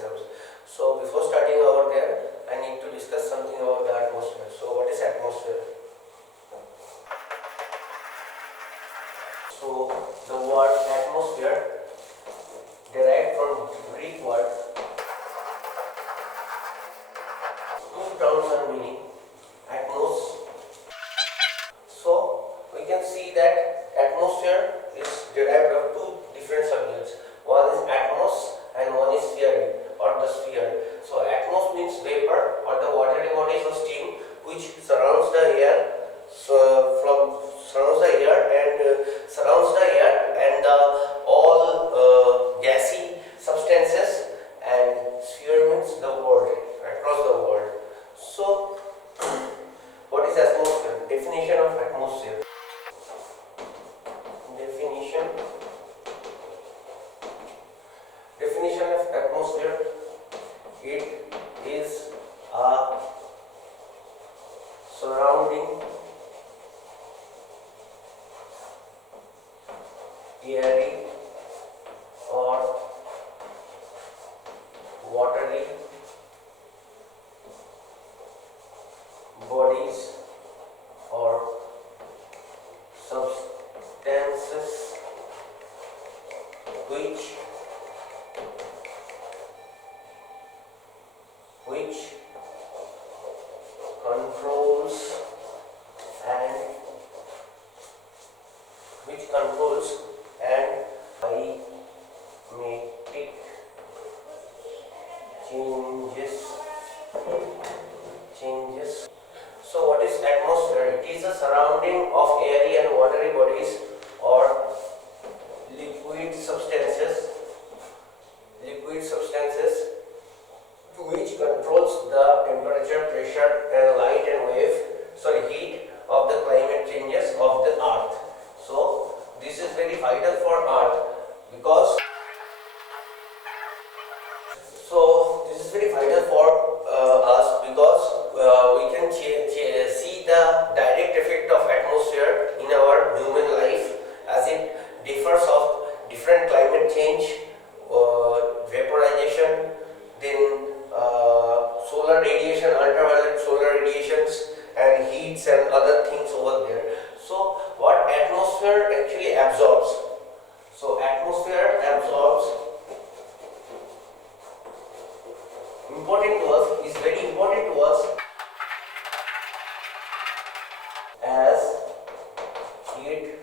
exams. So before starting over there, I need to discuss something about the atmosphere. So what is atmosphere? So the word atmosphere derived from Greek word. Two terms are meaning atmos. So we can see that atmosphere is derived of two different subjects. One is atmos and one is sphere or the sphere. So atmos means vapor or the watery bodies of steam which surrounds the air. Surrounds the air and all gassy substances, and sphere means the world, across the world. So what is atmosphere? Definition of atmosphere. Definition of atmosphere. It is a surrounding airy or watery bodies or substances which controls and climatic changes. So what is atmosphere? It is a surrounding of airy and watery bodies or liquid substances which controls the temperature, pressure and light and heat of the climate changes of the earth. So this is very vital for earth because us because we can see the direct effect of atmosphere in our human life as it differs of different climate change, vaporization, then solar radiation, ultraviolet solar radiations and heats and other things over there. So what atmosphere actually absorbs? So atmosphere absorbs, very important to us as it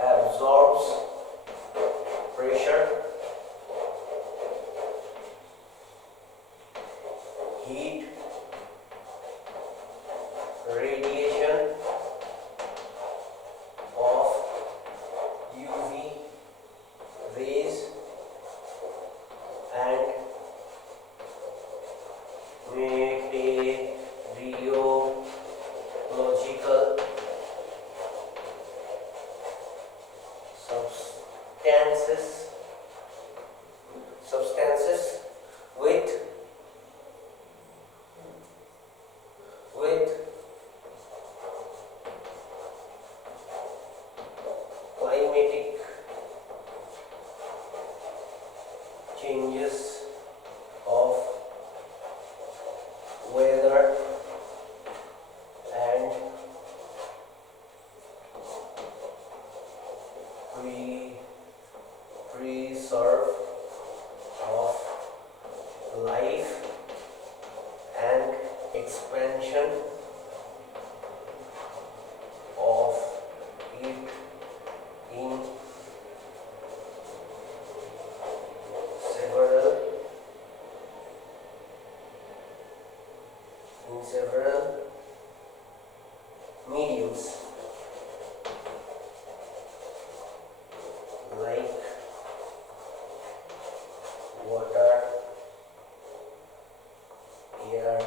absorbs pressure, heat, radiation of UV rays and meteorological substances with climatic changes of weather and preserve of life and expansion of it in several mediums like water, air,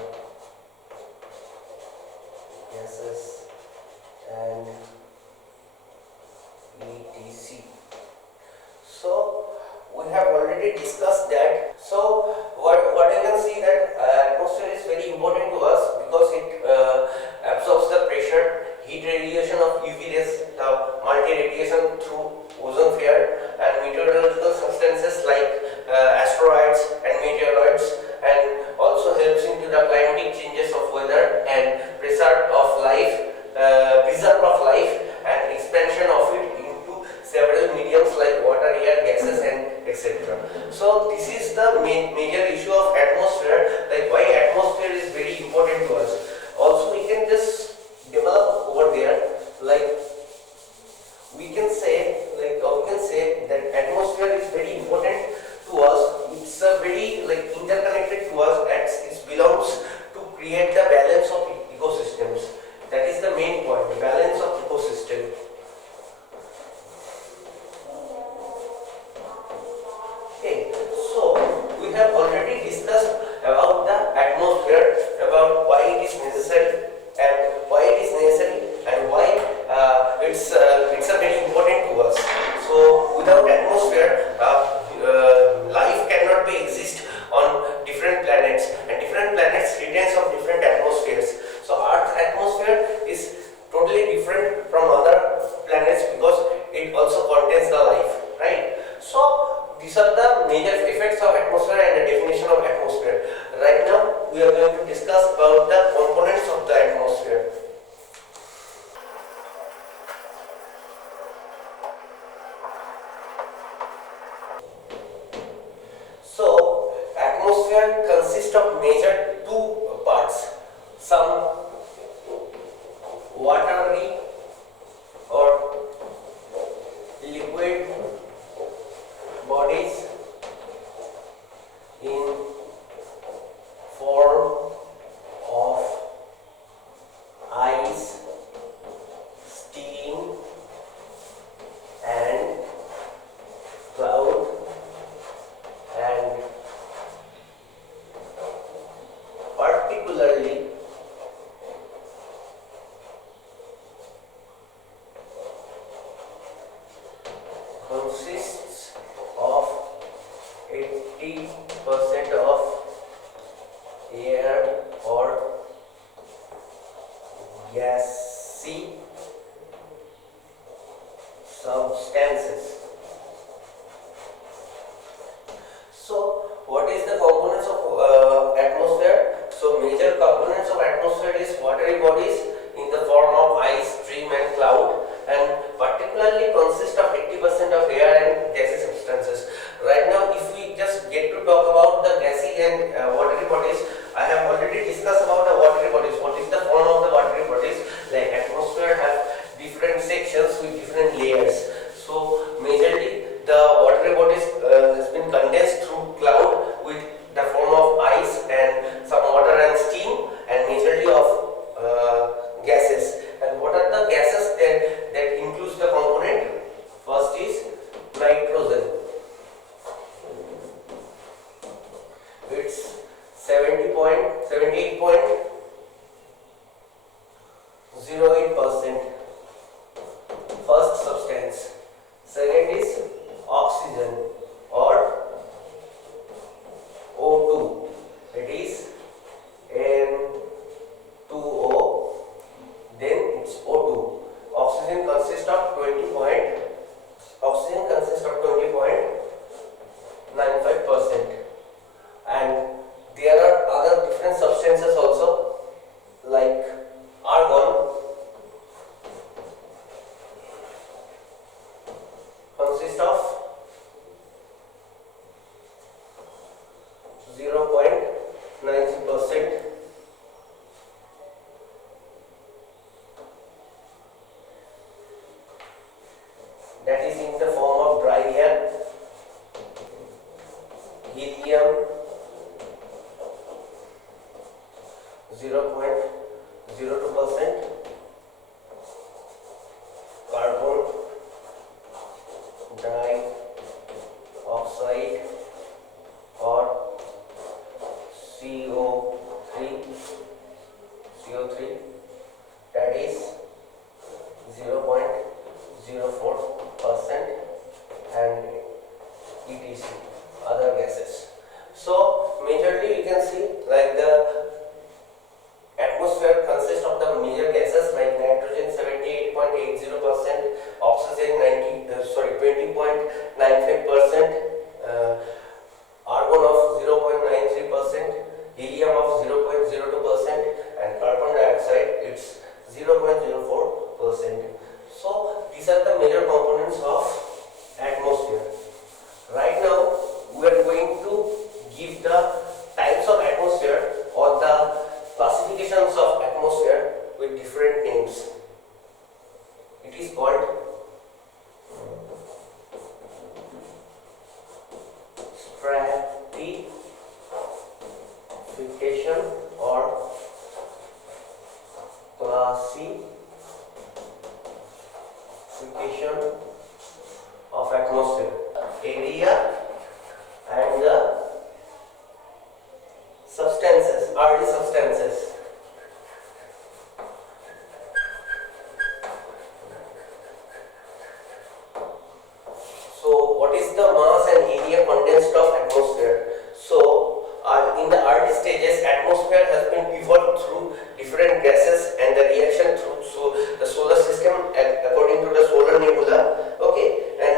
gases and etc. So we have already discussed that. So what you can see that atmosphere is very important to us because it absorbs the pressure, heat radiation of UV rays, the multi-radiation through ozone layer and meteorological substances like etc. So this is the major issue of atmosphere, like why atmosphere is very important to us. Also we can just develop over there, like we can say that atmosphere is very important to us. It's a very like interconnected to us, and it belongs to create the balance of ecosystems. That is the main point, balance of ecosystem. Okay, so we have already discussed about the atmosphere, about why it is necessary and why it's a very important to us. So without atmosphere, life cannot be exist on different planets, and different planets retains of different atmospheres. So Earth's atmosphere is totally different from other planets because it also contains the life, right? So these are the major effects of atmosphere and the definition of atmosphere. Right now we are going to discuss about the components of the atmosphere. So atmosphere consists of major two parts, some watery or liquid bodies in form of ice, steam and cloud, and particularly consists of 80% of air or gassy substances. So what is the components of atmosphere? So major components of atmosphere is watery bodies in the form of ice, stream and cloud, and particularly consist of 80% of air and gaseous substances. Right now if we just get to talk about the gassy and watery bodies, I have already discussed about the watery bodies. What is the form of the watery bodies? Like atmosphere have different sections with different layers. So majorly the watery bodies has been condensed through cloud with the form of ice and some water and steam, and majorly of gases. And what are the gases that includes the component? First is nitrogen. It's 78.08%. First substance. Second is oxygen or O2. It is N2O. Then it's O2. Oxygen consists of 20.95%. And there are other different substances also, like argon consists of 0.90%. That is in the form of dry air. Helium 0.02%. Carbon dioxide or CO3, that is 0.04%, and etc. other gases. So majorly you can see like the atmosphere consists of the major gases like nitrogen 78.80%, oxygen 20.95%, argon of 0.93%, helium of 0.02%, and carbon dioxide it's 0.04%. So these are the major components of atmosphere. Right now classification or classification of atmosphere. Area and the substances, early substances. So what is the mass and area condensed of atmosphere? So in the early stages, atmosphere has been evolved through different gases and the reaction through the solar system according to the solar nebula. Okay, and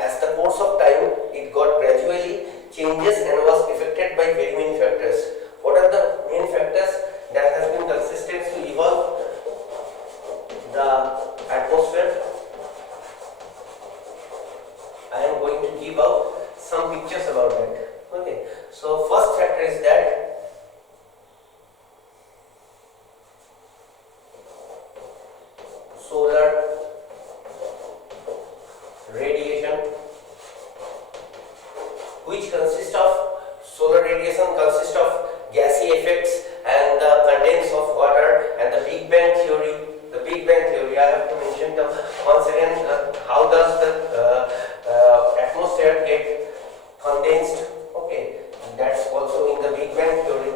as the course of time, it got gradually changes and was affected by very many factors. What are the main factors that has been consistent to evolve the atmosphere? I am going to give out some pictures about that. Okay, so first factor is that solar radiation, which consists of solar radiation consists of gassy effects and the contents of water and the Big Bang theory. The Big Bang theory, I have to mention once again how does the atmosphere get condensed. Okay, that's also in the Big Bang theory.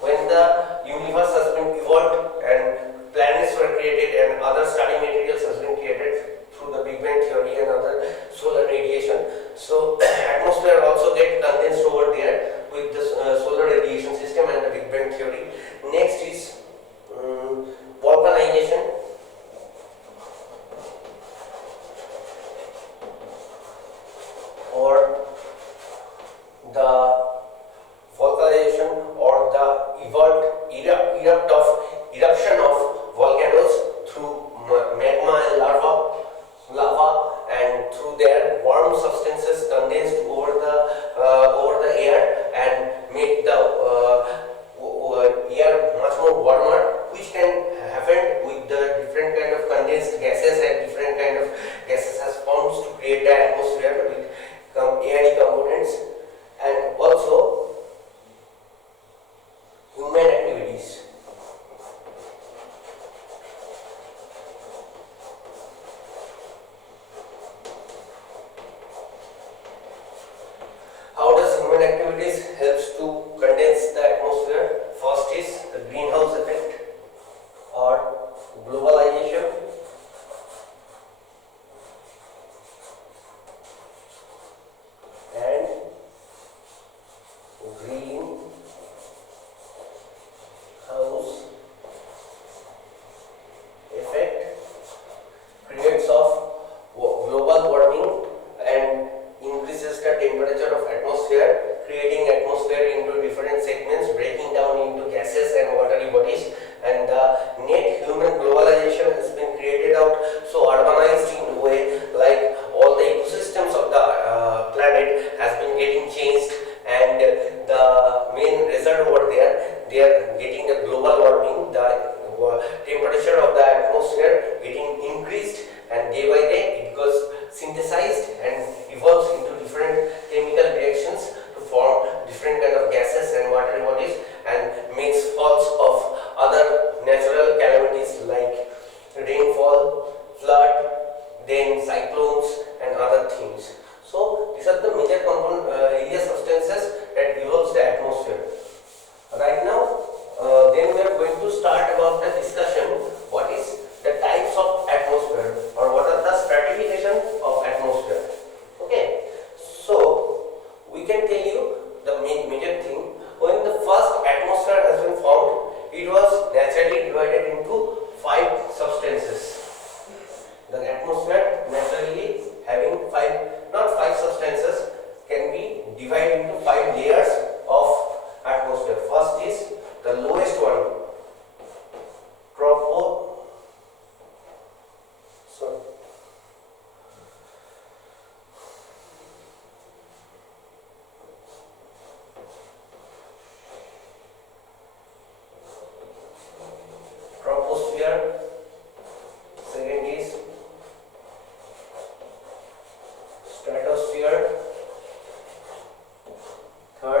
When the universe has been evolved and planets were created and other starting materials has been created through the Big Bang theory and other solar radiation. So atmosphere also get condensed over there with the solar radiation system and the Big Bang theory. Next is volcanization. Or the volcanization or the eruption of volcanoes through magma and lava and through their warm substances condensed over the air and make the air much more warmer, which can happen with the different kind of condensed gases and different kind of gases as forms to create the atmosphere with airy components. And also human activities. How does human activities helps to condense the atmosphere? First is the greenhouse effect or globalization. And greenhouse effect creates of global warming and increases the temperature of atmosphere, creating atmosphere into different segments, breaking down into gases and watery bodies. And the net human globalization has been created out, so urbanized in a way like all the ecosystems of the planet has been getting changed, and the main result over there, they are getting the global warming, the temperature of the atmosphere getting increased, and day by day it goes synthesized and evolves into different chemical reactions to form different kind of gases and watery bodies and makes falls of other natural calamities like rainfall, flood, then cyclones and other things. So these are the major component area substances that evolves the atmosphere. Right now, then we are going to start about the discussion what is the types of atmosphere or what are the stratification of atmosphere. Okay, so we can tell you the major thing. When the first atmosphere has been formed, it was naturally divided into 5 substances. The atmosphere naturally having 5, not 5 substances, can be divided into 5 layers of atmosphere. First is the lowest one, troposphere. Second is stratosphere. Third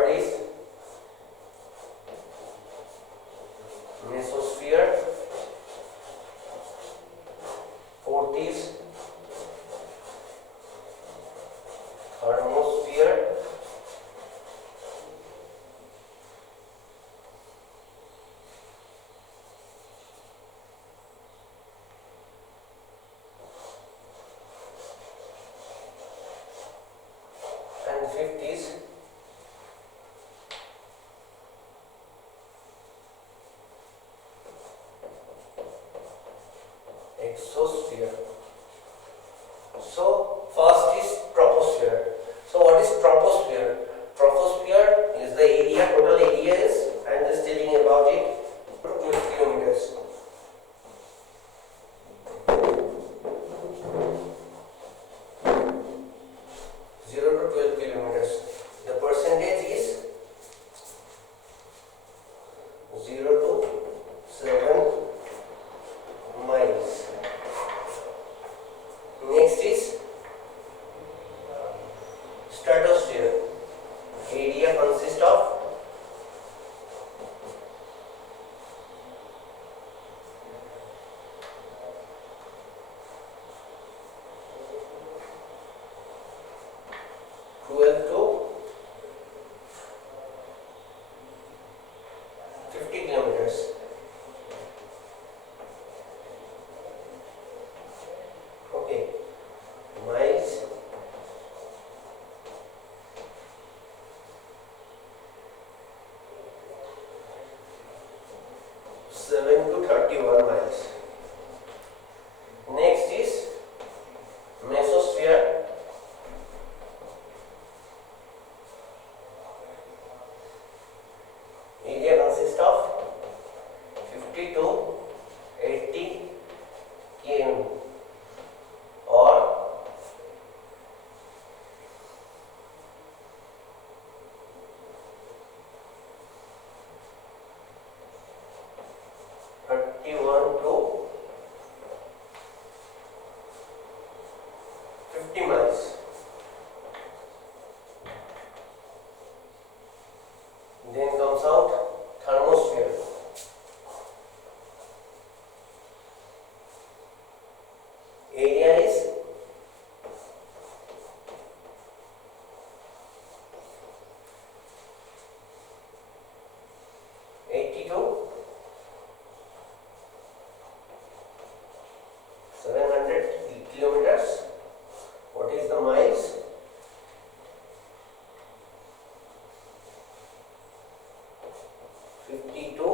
fifth is exosphere. So first is troposphere. So what is troposphere? Troposphere is the area, total area is, I am just telling about it, 12 kilometers. The percentage is 0 to 7 miles. Next is stratosphere. Area consists of to 50 kilometers. Okay, miles, seven to 31 miles. Next is mesosphere. Area consists of 50 to 80 km or 31 to 50 miles. Then comes out thermosphere. Area is 80 to 700 kilometers. What is the miles? 50 to